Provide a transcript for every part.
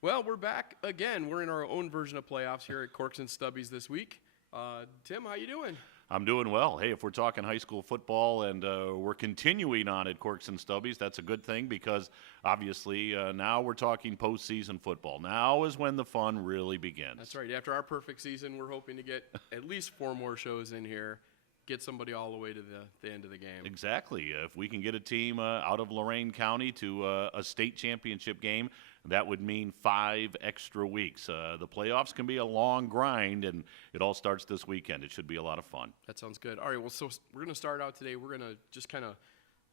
Well, we're back again. We're in our own version of playoffs here at Corks and Stubbies this week. Tim, how you doing? I'm doing well. Hey, if we're talking high school football and we're continuing on at Corks and Stubbies, that's a good thing because obviously now we're talking postseason football. Now is when the fun really begins. That's right. After our perfect season, we're hoping to get at least 4 more shows in here, get somebody all the way to the end of the game. Exactly. If we can get a team out of Lorain County to a state championship game, that would mean 5 extra weeks. The playoffs can be a long grind, and it all starts this weekend. It should be a lot of fun. That sounds good. All right, well, so we're going to start out today. We're going to just kind of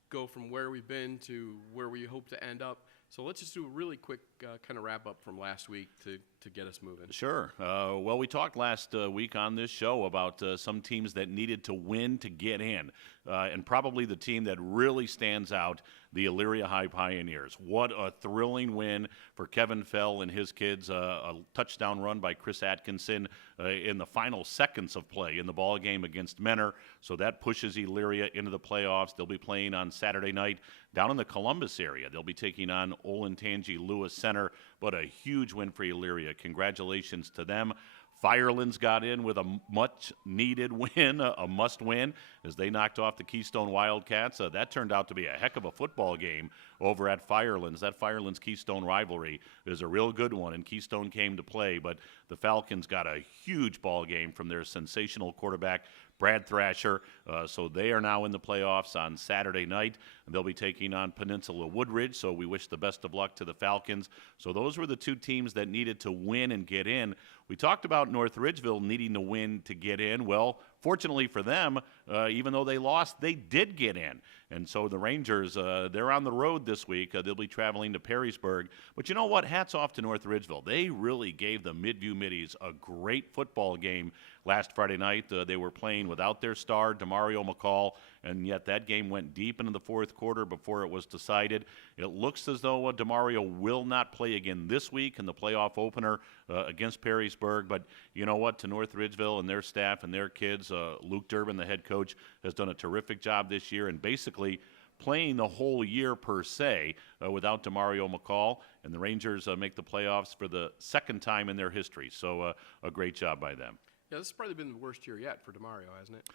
go from where we've been to where we hope to end up. So let's just do a really quick kind of wrap up from last week to get us moving. Sure. Well, we talked last week on this show about some teams that needed to win to get in, and probably the team that really stands out, the Elyria High Pioneers. What a thrilling win for Kevin Fell and his kids. A touchdown run by Chris Atkinson in the final seconds of play in the ball game against Menor. So that pushes Elyria into the playoffs. They'll be playing on Saturday night down in the Columbus area. They'll be taking on Olentangy Lewis Center, but a huge win for Elyria. Congratulations to them. Firelands got in with a much-needed win, a must-win, as they knocked off the Keystone Wildcats. That turned out to be a heck of a football game over at Firelands. That Firelands-Keystone rivalry is a real good one, and Keystone came to play, but the Falcons got a huge ball game from their sensational quarterback, Brad Thrasher. So they are now in the playoffs on Saturday night. They'll be taking on Peninsula Woodridge, so we wish the best of luck to the Falcons. So those were the 2 teams that needed to win and get in. We talked about North Ridgeville needing to win to get in. Well, fortunately for them, even though they lost, they did get in. And so the Rangers, they're on the road this week. They'll be traveling to Perrysburg. But you know what? Hats off to North Ridgeville. They really gave the Midview Middies a great football game last Friday night. They were playing without their star, DeMario McCall, and yet that game went deep into the 4th quarter before it was decided. It looks as though DeMario will not play again this week in the playoff opener against Perrysburg. But you know what? To North Ridgeville and their staff and their kids, Luke Durbin, the head coach, has done a terrific job this year and basically playing the whole year per se without DeMario McCall. And the Rangers make the playoffs for the 2nd time in their history. So a great job by them. Yeah, this has probably been the worst year yet for DeMario, hasn't it?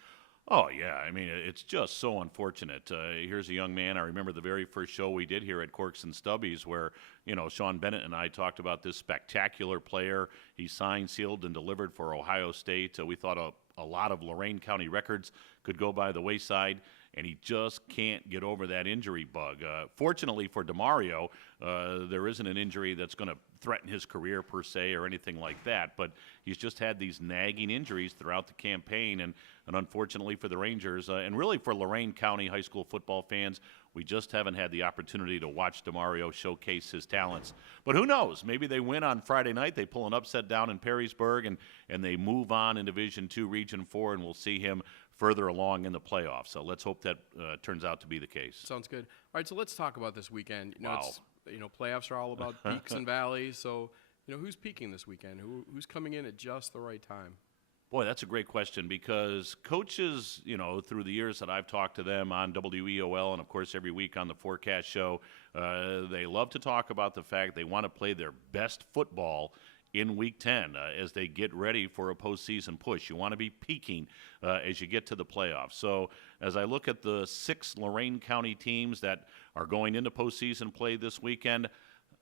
Oh, yeah. I mean, it's just so unfortunate. Here's a young man. I remember the very first show we did here at Corks and Stubbies where, Sean Bennett and I talked about this spectacular player. He signed, sealed, and delivered for Ohio State. We thought a lot of Lorain County records could go by the wayside, and he just can't get over that injury bug. Fortunately for DeMario, there isn't an injury that's going to threaten his career per se or anything like that, but he's just had these nagging injuries throughout the campaign, and unfortunately for the Rangers, and really for Lorain County high school football fans, we just haven't had the opportunity to watch DeMario showcase his talents. But who knows? Maybe they win on Friday night, they pull an upset down in Perrysburg, and they move on in Division II, Region 4, and we'll see him further along in the playoffs. So let's hope that turns out to be the case. Sounds good. All right, so let's talk about this weekend. Wow. Playoffs are all about peaks and valleys. So, who's peaking this weekend? Who's coming in at just the right time? Boy, that's a great question because coaches, through the years that I've talked to them on WEOL and, of course, every week on the Forecast Show, they love to talk about the fact they want to play their best football in Week 10 as they get ready for a postseason push. You want to be peaking as you get to the playoffs. So as I look at the 6 Lorain County teams that are going into postseason play this weekend,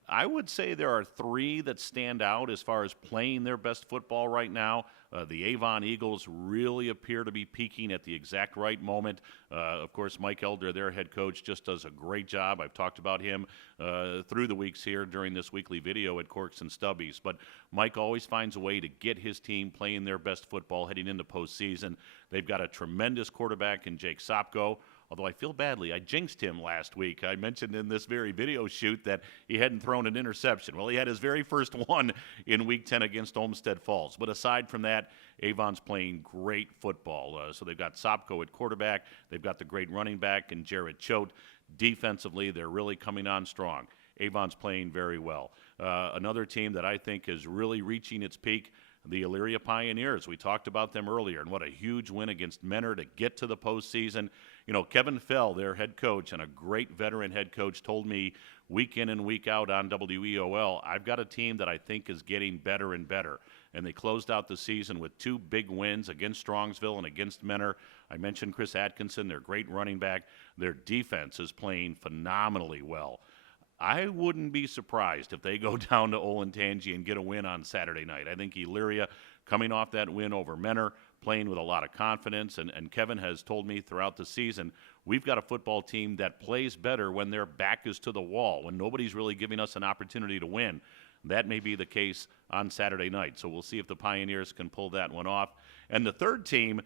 I would say there are 3 that stand out as far as playing their best football right now. The Avon Eagles really appear to be peaking at the exact right moment. Of course, Mike Elder, their head coach, just does a great job. I've talked about him through the weeks here during this weekly video at Corks and Stubbies. But Mike always finds a way to get his team playing their best football heading into postseason. They've got a tremendous quarterback in Jake Sopko. Although I feel badly, I jinxed him last week. I mentioned in this very video shoot that he hadn't thrown an interception. Well, he had his very first one in Week 10 against Olmsted Falls. But aside from that, Avon's playing great football. So they've got Sopko at quarterback. They've got the great running back and Jared Choate. Defensively, they're really coming on strong. Avon's playing very well. Another team that I think is really reaching its peak, the Elyria Pioneers. We talked about them earlier, and what a huge win against Menor to get to the postseason. Kevin Fell, their head coach, and a great veteran head coach, told me week in and week out on WEOL, I've got a team that I think is getting better and better. And they closed out the season with 2 big wins against Strongsville and against Menor. I mentioned Chris Atkinson, their great running back. Their defense is playing phenomenally well. I wouldn't be surprised if they go down to Olentangy and get a win on Saturday night. I think Elyria, coming off that win over Menor, playing with a lot of confidence, and Kevin has told me throughout the season, we've got a football team that plays better when their back is to the wall, when nobody's really giving us an opportunity to win. That may be the case on Saturday night, so we'll see if the Pioneers can pull that one off. And the third team,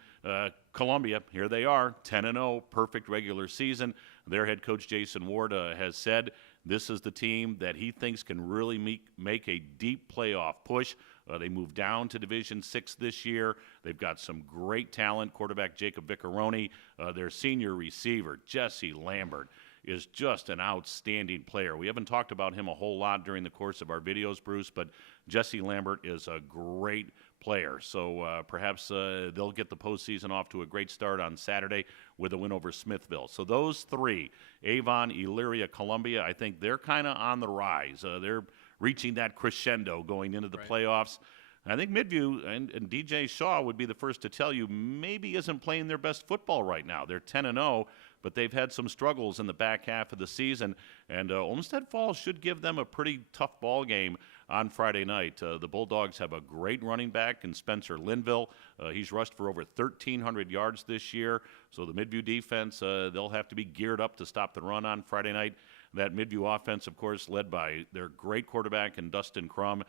Columbia, here they are, 10-0, perfect regular season. Their head coach, Jason Ward, has said this is the team that he thinks can really make a deep playoff push. They moved down to Division VI this year. They've got some great talent. Quarterback Jacob Vicaroni, their senior receiver, Jesse Lambert, is just an outstanding player. We haven't talked about him a whole lot during the course of our videos, Bruce, but Jesse Lambert is a great player. So perhaps they'll get the postseason off to a great start on Saturday with a win over Smithville. So those 3, Avon, Elyria, Columbia, I think they're kind of on the rise. They're reaching that crescendo going into the playoffs. I think Midview and DJ Shaw would be the first to tell you maybe isn't playing their best football right now. They're 10-0, but they've had some struggles in the back half of the season, and Olmsted Falls should give them a pretty tough ball game on Friday night. The Bulldogs have a great running back in Spencer Linville. He's rushed for over 1,300 yards this year, so the Midview defense, they'll have to be geared up to stop the run on Friday night. That Midview offense, of course, led by their great quarterback in Dustin Crum.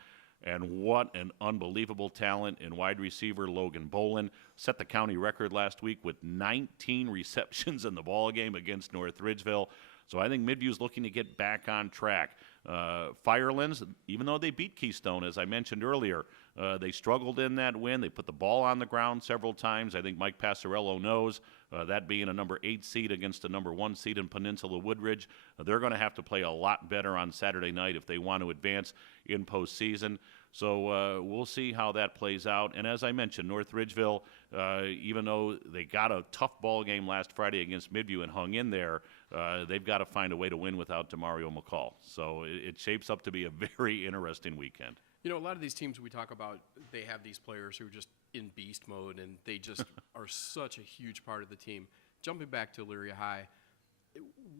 And what an unbelievable talent in wide receiver Logan Bolin. Set the county record last week with 19 receptions in the ball game against North Ridgeville. So I think Midview's looking to get back on track. Firelands, even though they beat Keystone, as I mentioned earlier, they struggled in that win. They put the ball on the ground several times. I think Mike Passarello knows that being a number 8 seed against a number 1 seed in Peninsula Woodridge, they're going to have to play a lot better on Saturday night if they want to advance in postseason. So we'll see how that plays out. And as I mentioned, North Ridgeville, even though they got a tough ball game last Friday against Midview and hung in there, they've got to find a way to win without DeMario McCall. So it shapes up to be a very interesting weekend. A lot of these teams we talk about, they have these players who are just in beast mode, and they just are such a huge part of the team. Jumping back to Elyria High,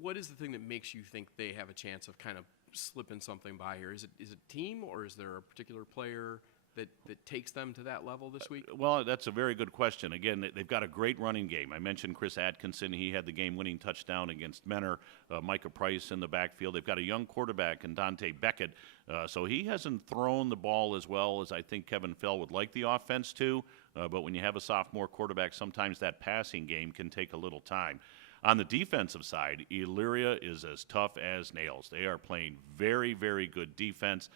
what is the thing that makes you think they have a chance of kind of slipping something by here? Is it team, or is there a particular player that takes them to that level this week? Well, that's a very good question. Again, they've got a great running game. I mentioned Chris Atkinson. He had the game-winning touchdown against Menor. Micah Price in the backfield. They've got a young quarterback in Dante Beckett. So he hasn't thrown the ball as well as I think Kevin Fell would like the offense to. But when you have a sophomore quarterback, sometimes that passing game can take a little time. On the defensive side, Elyria is as tough as nails. They are playing very, very good defense.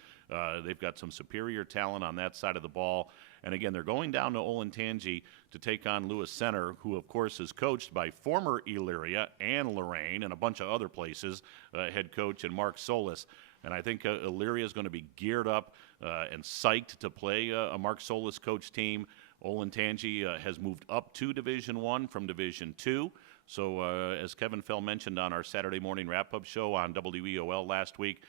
They've got some superior talent on that side of the ball. And again, they're going down to Olentangy to take on Lewis Center, who, of course, is coached by former Elyria and Lorain and a bunch of other places, head coach and Mark Solis. And I think Elyria is going to be geared up and psyched to play a Mark Solis coach team. Olentangy has moved up to Division I from Division II. So as Kevin Fell mentioned on our Saturday morning wrap-up show on WEOL last week,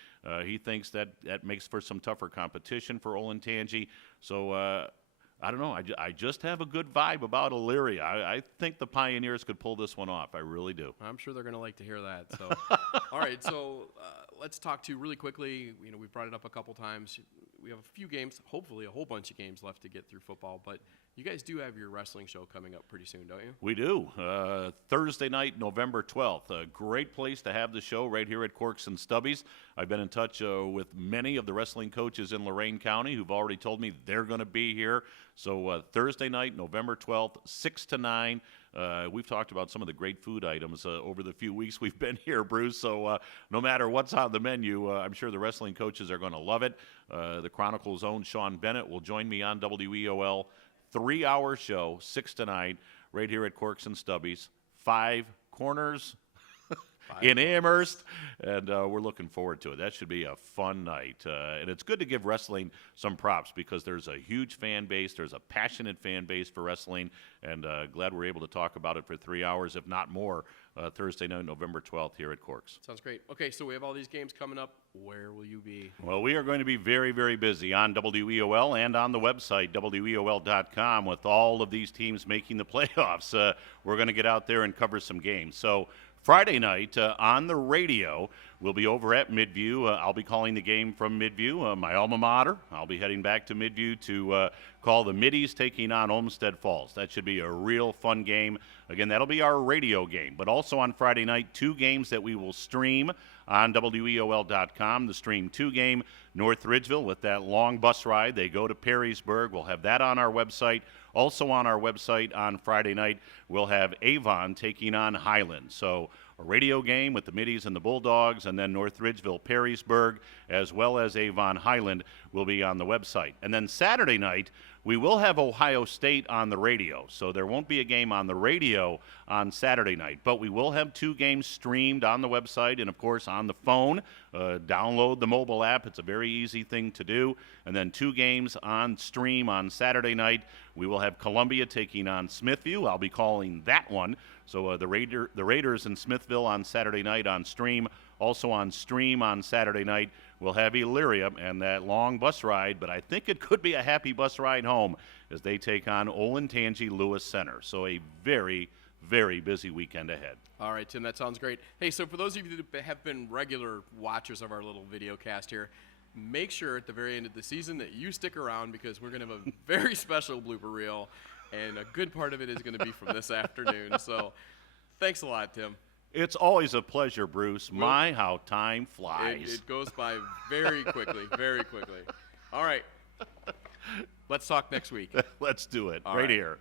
he thinks that makes for some tougher competition for Olentangy. So I don't know. I just have a good vibe about Elyria. I think the Pioneers could pull this one off. I really do. I'm sure they're going to like to hear that. So, all right. So let's talk to really quickly. We've brought it up a couple times. We have a few games, hopefully a whole bunch of games left to get through football, but you guys do have your wrestling show coming up pretty soon, don't you? We do. Thursday night, November 12th. A great place to have the show right here at Corks and Stubbies. I've been in touch with many of the wrestling coaches in Lorain County who've already told me they're going to be here. So Thursday night, November 12th, 6 to 9. We've talked about some of the great food items over the few weeks we've been here, Bruce. So no matter what's on the menu, I'm sure the wrestling coaches are going to love it. The Chronicle's own Sean Bennett will join me on WEOL. 3-hour show, 6 to 9, right here at Corks and Stubbies. 5 corners. in Amherst, and we're looking forward to it. That should be a fun night, and it's good to give wrestling some props because there's a huge fan base, there's a passionate fan base for wrestling, and glad we're able to talk about it for 3 hours, if not more, Thursday night, November 12th here at Corks. Sounds great. Okay, so we have all these games coming up. Where will you be? Well, we are going to be very, very busy on WEOL and on the website, WEOL.com, with all of these teams making the playoffs. We're going to get out there and cover some games. So Friday night on the radio, we'll be over at Midview. I'll be calling the game from Midview, my alma mater. I'll be heading back to Midview to call the Middies taking on Olmsted Falls. That should be a real fun game. Again, that'll be our radio game. But also on Friday night, 2 games that we will stream on WEOL.com. The Stream 2 game, North Ridgeville, with that long bus ride. They go to Perrysburg. We'll have that on our website. Also on our website on Friday night, we'll have Avon taking on Highland. So a radio game with the Middies and the Bulldogs, and then North Ridgeville, Perrysburg, as well as Avon Highland will be on the website. And then Saturday night, we will have Ohio State on the radio. So there won't be a game on the radio on Saturday night, but we will have 2 games streamed on the website and, of course, on the phone. Download the mobile app. It's a very easy thing to do. And then 2 games on stream on Saturday night. We will have Columbia taking on Smithview. I'll be calling that one. So the Raiders in Smithville on Saturday night on stream. Also on stream on Saturday night, we'll have Elyria and that long bus ride, but I think it could be a happy bus ride home as they take on Olentangy Lewis Center. So a very, very busy weekend ahead. All right, Tim, that sounds great. Hey, so for those of you that have been regular watchers of our little video cast here, make sure at the very end of the season that you stick around because we're going to have a very special blooper reel, and a good part of it is going to be from this afternoon. So thanks a lot, Tim. It's always a pleasure, Bruce. My, how time flies. It goes by very quickly, very quickly. All right. Let's talk next week. Let's do it All right right. here.